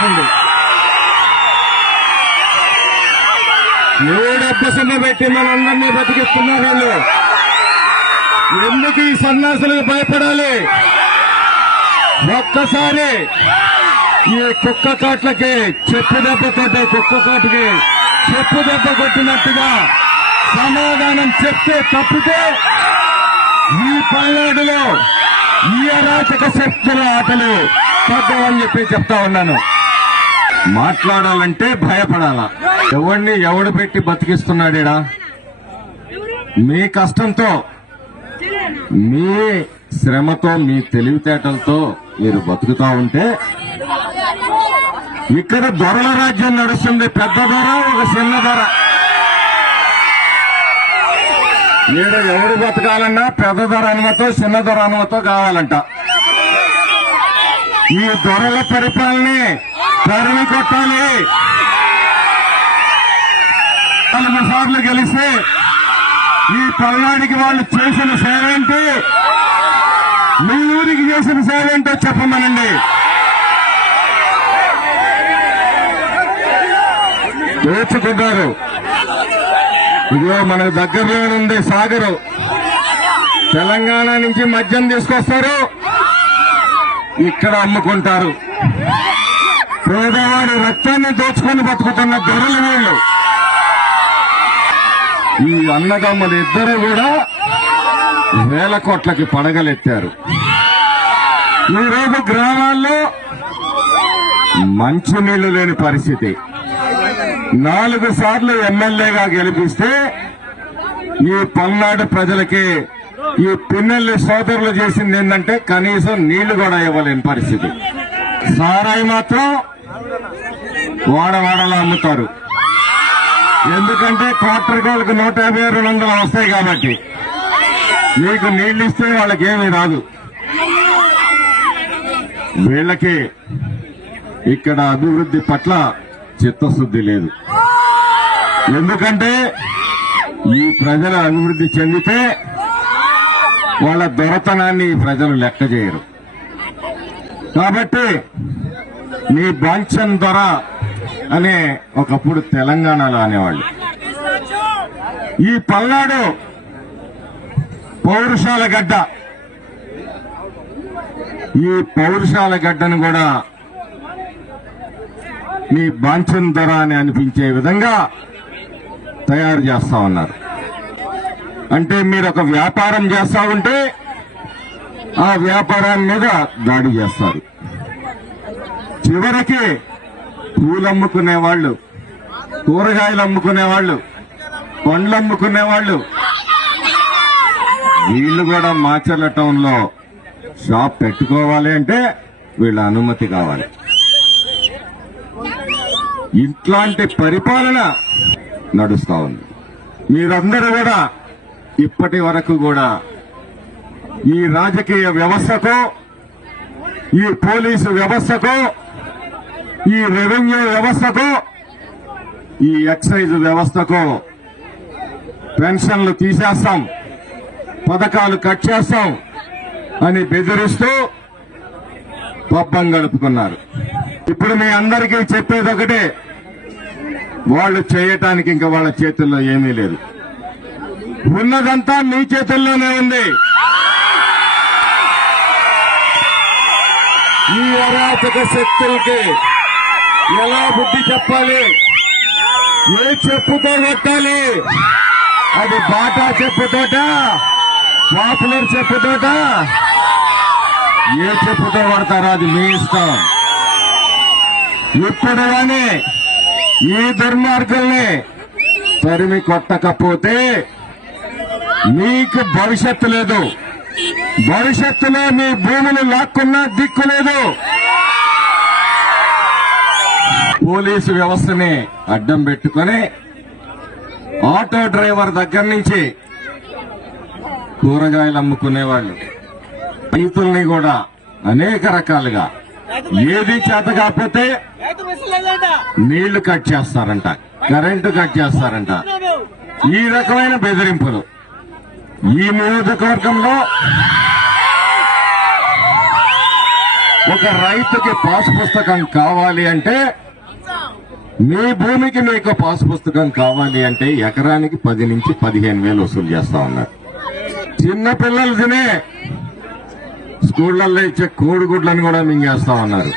వస్తుంది ఏ డబ్బు సొమ్ము పెట్టి మనందరినీ బతికిస్తున్నారు వాళ్ళు. ఎందుకు ఈ సన్యాసులకు భయపడాలి? ఒక్కసారి ఈ కుక్క కాట్లకి చెప్పు దెబ్బ కొట్టే కుక్క కాటుకి చెప్పు దెబ్బ కొట్టినట్టుగా సమాధానం చెప్తే తప్పితే ఈ పల్నాడులో ఈ అరాచక శక్తుల ఆటలు తగ్గవని చెప్పి చెప్తా ఉన్నాను. మాట్లాడాలంటే భయపడాలా? ఎవరిని ఎవడు పెట్టి బతికిస్తున్నాడేడా? మీ కష్టంతో మీ శ్రమతో మీ తెలివితేటలతో మీరు బతుకుతా ఉంటే ఇక్కడ దొరల రాజ్యం నడుస్తుంది. పెద్ద దొర ఒక చిన్న దొర. ఈడ ఎవడు బతకాలన్నా పెద్ద దొర అనుమతో చిన్న దొర అనుమతో కావాలంట. ఈ దొరల పరిపాలనే తరిమి కొట్టాలి. నాలుగు సార్లు గెలిస్తే ఈ పల్నాడికి వాళ్ళు చేసిన సేవ ఏంటి? మీ ఊరికి చేసిన సేవ ఏంటో చెప్పమనండి. దోచుకున్నారు ఇదిగో మనకు దగ్గరలో ఉంది సాగరు. తెలంగాణ నుంచి మద్యం తీసుకొస్తారు. ఇక్కడ అమ్ముకుంటారు. పేదవాడి రక్తాన్ని దోచుకొని బతుకుతున్న దొరలు వీళ్ళు. ఈ అన్నదమ్ములు ఇద్దరు కూడా వేల కోట్లకి పడగలెత్తారు ఈ రోజు గ్రామాల్లో మంచినీళ్ళు లేని పరిస్థితి. నాలుగు సార్లు ఎమ్మెల్యేగా గెలిపిస్తే ఈ పల్నాడు ప్రజలకి ఈ పిన్నెల్లి సోదరులు చేసింది ఏంటంటే కనీసం నీళ్ళు కూడా ఇవ్వలేని పరిస్థితి. సారాయి మాత్రం వాడవాడలా అమ్ముతారు. ఎందుకంటే క్వార్టర్ నూట యాభై రెండు వందలు వస్తాయి కాబట్టి. మీకు నీళ్ళు ఇస్తే వాళ్ళకి ఏమీ రాదు. వీళ్ళకి ఇక్కడ అభివృద్ధి పట్ల చిత్తశుద్ధి లేదు. ఎందుకంటే ఈ ప్రజలు అభివృద్ధి చెందితే వాళ్ళ దొరతనాన్ని ప్రజలు లెక్క చేయరు. కాబట్టి నీ బాంఛన్ దొర అనే ఒకప్పుడు తెలంగాణలో అనేవాళ్ళు. ఈ పల్నాడు పౌరుషాల గడ్డ. ఈ పౌరుషాల గడ్డను కూడా మీ బాంఛన్ ధర అని అనిపించే విధంగా తయారు చేస్తా ఉన్నారు. అంటే మీరు ఒక వ్యాపారం చేస్తా ఉంటే ఆ వ్యాపారాల మీద దాడి చేస్తారు. చివరికి పూలు అమ్ముకునే వాళ్ళు కూరగాయలు అమ్ముకునే వాళ్ళు పండ్లు అమ్ముకునే వాళ్ళు వీళ్ళు కూడా మాచర్ల టౌన్లో షాప్ పెట్టుకోవాలి అంటే వీళ్ళ అనుమతి కావాలి. ఇట్లాంటి పరిపాలన నడుస్తా ఉంది. మీరందరూ కూడా ఇప్పటి వరకు కూడా ఈ రాజకీయ వ్యవస్థకు ఈ పోలీసు వ్యవస్థకు ఈ రెవెన్యూ వ్యవస్థకు ఈ ఎక్సైజ్ వ్యవస్థకు పెన్షన్లు తీసేస్తాం పథకాలు కట్ చేస్తాం అని బెదిరిస్తూ పబ్బం గడుపుకున్నారు ఇప్పుడు మీ అందరికీ చెప్పేది ఒకటే వాళ్ళు చేయటానికి ఇంకా వాళ్ళ చేతుల్లో ఏమీ లేదు. ఉన్నదంతా మీ చేతుల్లోనే ఉంది. ఈ అరాచక శక్తులకి ఎలా బుద్ధి చెప్పాలి? ఏ చెప్పుతో కొట్టాలి? అది బాటా చెప్పుతోట? పాపులర్ చెప్పుతోట? ఏ చెప్పుతో కొడతారో అది మీ ఇష్టం. ఇప్పుడు కానీ ఈ దుర్మార్గుల్ని తరిమి కొట్టకపోతే మీకు భవిష్యత్తు లేదు. భవిష్యత్తులో మీ భూములు లాక్కున్నా దిక్కు లేదు. పోలీసు వ్యవస్థని అడ్డం పెట్టుకొని ఆటో డ్రైవర్ దగ్గర నుంచి కూరగాయలు అమ్ముకునే వాళ్ళు రైతుల్ని కూడా అనేక రకాలుగా. ఏది చేత కాకపోతే నీళ్ళు కట్ చేస్తారంట కరెంటు కట్ చేస్తారంట. ఈ రకమైన బెదిరింపులు. ఈ నియోజకవర్గంలో ఒక రైతుకి పాస్ పుస్తకం కావాలి అంటే మీ భూమికి మీకు పాస్ పుస్తకం కావాలి అంటే ఎకరానికి పది నుంచి పదిహేను వేలు వసూలు చేస్తా ఉన్నారు. చిన్న పిల్లలు తినే స్కూళ్ళల్లో ఇచ్చే కోడిగుడ్లను కూడా మింగేస్తా ఉన్నారు.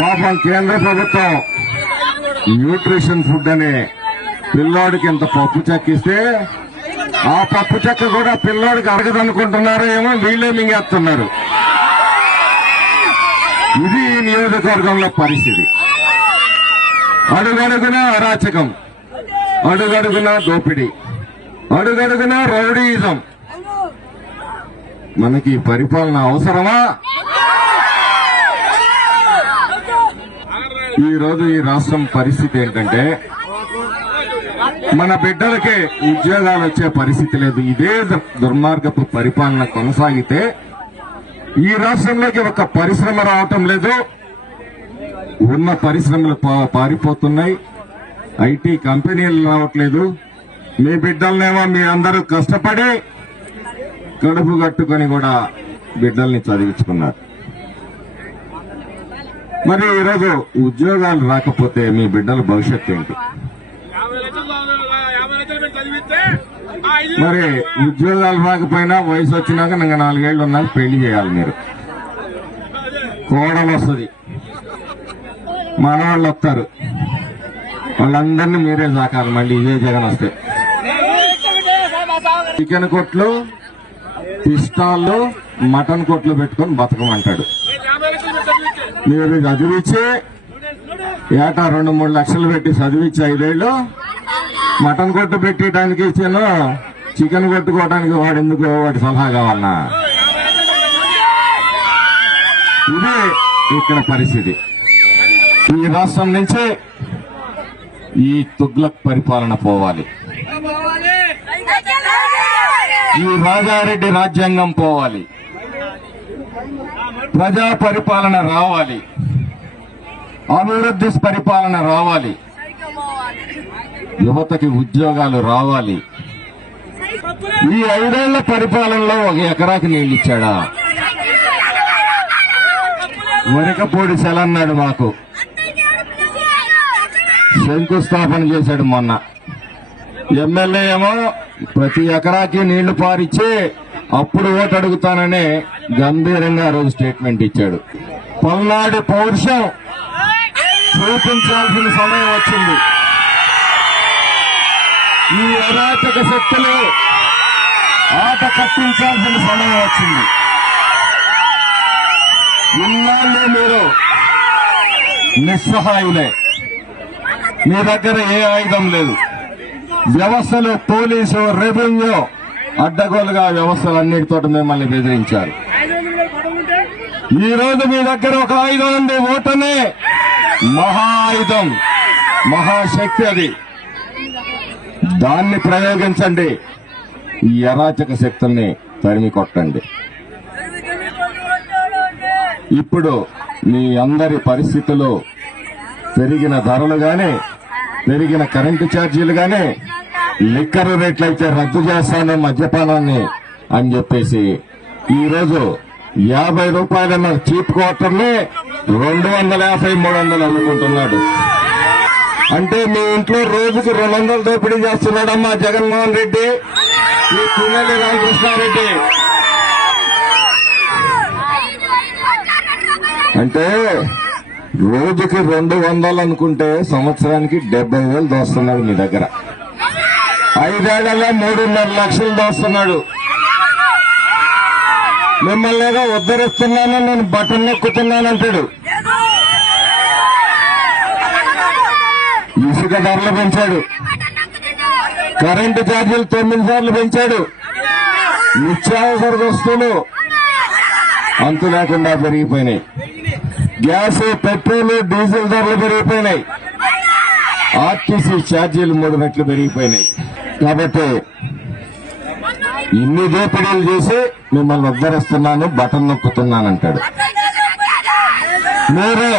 పాపం కేంద్ర ప్రభుత్వం న్యూట్రిషన్ ఫుడ్ అనే పిల్లోడికి ఇంత పప్పు చెక్కిస్తే ఆ పప్పు చెక్క కూడా పిల్లోడికి అరగదనుకుంటున్నారో ఏమో వీళ్ళే మింగేస్తున్నారు. ఇది ఈ నియోజకవర్గంలో పరిస్థితి. అడుగడుగున అరాచకం. అడుగడుగున దోపిడీ. అడుగడుగున రౌడీయిజం. మనకి పరిపాలన అవసరమా? ఈరోజు ఈ రాష్ట్రం పరిస్థితి ఏంటంటే మన బిడ్డలకే ఉద్యోగాలు వచ్చే పరిస్థితి లేదు. ఇదే దుర్మార్గపు పరిపాలన కొనసాగితే ఈ రాష్ట్రంలోకి ఒక పరిశ్రమ రావటం లేదు. ఉన్న పరిశ్రమలు పా- పారిపోతున్నాయి. ఐటీ కంపెనీలు రావట్లేదు. మీ బిడ్డలనేమో మీ అందరూ కష్టపడి కడుపు కట్టుకొని కూడా బిడ్డల్ని చదివించుకున్నారు. మరి ఈరోజు ఉద్యోగాలు రాకపోతే మీ బిడ్డల భవిష్యత్తు ఏంటి యాభై లక్షలు యాభై లక్షలు పెట్టి చదివిస్తే ఆ ఐదు మరి ఉద్యోగాలు రాకపోయినా వయసు వచ్చినాక ఇంకా నాలుగేళ్ళు ఉన్నాక పెళ్ళి చేయాలి మీరు. కోడలు వస్తుంది. మనవాళ్ళు వస్తారు. వాళ్ళందరినీ మీరే సాకాలి మళ్ళీ ఇదే జగన్ వస్తే. చికెన్ కొట్లు పిస్టాళ్ళు మటన్ కొట్లు పెట్టుకొని బతకమంటాడు. మీరు చదివించి ఏటా రెండు మూడు లక్షలు పెట్టి చదివించి ఐదేళ్ళు మటన్ కొట్టు పెట్టడానికి ఇచ్చాను. చికెన్ కొట్టుకోవడానికి వాడు ఎందుకు వాడి సలహా కావాలన్నా? ఇదే ఇక్కడ పరిస్థితి. ఈ రాష్ట్రం నుంచి ఈ తుగ్లక్ పరిపాలన పోవాలి. ఈ రాజారెడ్డి రాజ్యాంగం పోవాలి. ప్రజా పరిపాలన రావాలి. అభివృద్ధి పరిపాలన రావాలి. యువతకి ఉద్యోగాలు రావాలి. ఈ ఐదేళ్ళ పరిపాలనలో ఒక ఎకరాకి నీళ్ళు ఇచ్చాడా? వరికపూడి సెలన్నాడు మాకు. శంకుస్థాపన చేశాడు మొన్న. ఎమ్మెల్యే ఏమో ప్రతి ఎకరాకి నీళ్ళు పారిచ్చి అప్పుడు ఓటు అడుగుతానని గంభీరంగా ఆ రోజు స్టేట్మెంట్ ఇచ్చాడు. పల్నాడు పౌరుషం. చూపించాల్సిన సమయం వచ్చింది. ఈ అరాచక శక్తులు ఆట కట్టించాల్సిన సమయం వచ్చింది. ఇన్నాళ్ళు మీరు నిస్సహాయులే. మీ దగ్గర ఏ ఆయుధం లేదు. వ్యవస్థలు పోలీసు రెవెన్యూ అడ్డగోలుగా వ్యవస్థలన్నిటితో మిమ్మల్ని బెదిరించారు. ఈ రోజు మీ దగ్గర ఒక ఆయుధం ఉంది ఓటనే మహా ఆయుధం. మహాశక్తి అది. దాన్ని ప్రయోగించండి. ఈ అరాచక శక్తుల్ని తరిమి కొట్టండి. ఇప్పుడు మీ అందరి పరిస్థితులు పెరిగిన ధరలు కానీ పెరిగిన కరెంటు ఛార్జీలు కానీ లిక్కర్ రేట్లు అయితే రద్దు చేస్తాను మద్యపానాన్ని అని చెప్పేసి ఈరోజు యాభై రూపాయలన్న చీప్ క్వార్టర్ని రెండు వందల యాభై మూడు వందలు అమ్ముకుంటున్నాడు. అంటే మీ ఇంట్లో రోజుకి రెండు వందల దోపిడీ చేస్తున్నాడమ్మా జగన్మోహన్ రెడ్డి. ఈ పిన్నెల్లి రామకృష్ణారెడ్డి. అంటే రోజుకి రెండు వందలు అనుకుంటే సంవత్సరానికి డెబ్బై వేలు దోస్తున్నాడు మీ దగ్గర. ఐదేళ్ళలో మూడున్నర లక్షలు దోస్తున్నాడు. మిమ్మల్ని ఏదో ఉద్ధరిస్తున్నాను నేను బటన్ నొక్కుతున్నానంటాడు. ఇసుక ధరలు పెంచాడు. కరెంటు ఛార్జీలు తొమ్మిది సార్లు పెంచాడు. నిత్యావసర వస్తువులు అంతు లేకుండా పెరిగిపోయినాయి. గ్యాస్ పెట్రోల్ డీజిల్ ధరలు పెరిగిపోయినాయి. ఆర్టీసీ ఛార్జీలు మూడు రెట్లు పెరిగిపోయినాయి. కాబట్టి ఇన్ని దోపిడీలు చేసి మిమ్మల్ని ఉద్ధరిస్తున్నాను బటన్ నొక్కుతున్నానంటాడు మీరు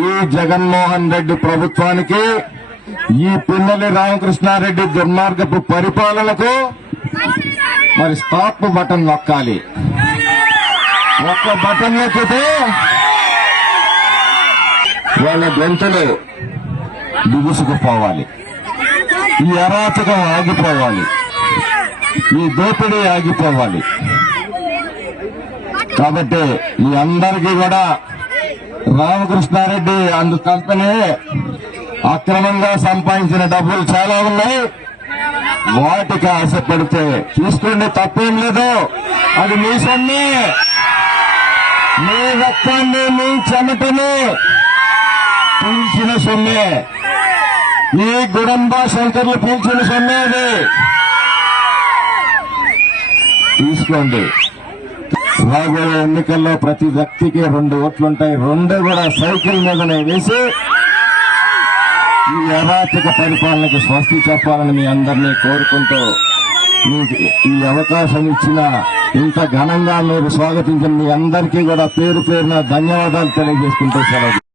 ఈ జగన్మోహన్ రెడ్డి ప్రభుత్వానికి ఈ పిల్లలి రామకృష్ణారెడ్డి దుర్మార్గపు పరిపాలనకు మరి స్టాప్ బటన్ నొక్కాలి. ఒక్క బటన్ నొక్కితే వాళ్ళ గంటలు బిగుసుకుపోవాలి ఈ అరాచకం ఆగిపోవాలి. ఈ దోపిడీ ఆగిపోవాలి. కాబట్టి మీ అందరికీ కూడా రామకృష్ణారెడ్డి అందు కంపెనీ అక్రమంగా సంపాదించిన డబ్బులు చాలా ఉన్నాయి. వాటికి ఆశపడితే చూసుకోండి తప్పేం లేదు. అది మీ సొమ్మే. మీ రక్తాన్ని మీ చెమటని పీల్చిన సొమ్మే. ఈ గుడంబ శంకర్లు పీల్చిన సొమ్మే అది. తీసుకోండి రాబోయే ఎన్నికల్లో ప్రతి వ్యక్తికి రెండు ఓట్లుంటాయి. రెండు కూడా సైకిల్ మీదనే వేసి ఈ అరాచక పరిపాలనకి స్వస్తి చెప్పాలని మీ అందరినీ కోరుకుంటూ మీకు ఈ అవకాశం ఇచ్చిన ఇంత ఘనంగా మీరు స్వాగతించిన మీ అందరికీ కూడా పేరు పేరున ధన్యవాదాలు తెలియజేసుకుంటూ సెలవు.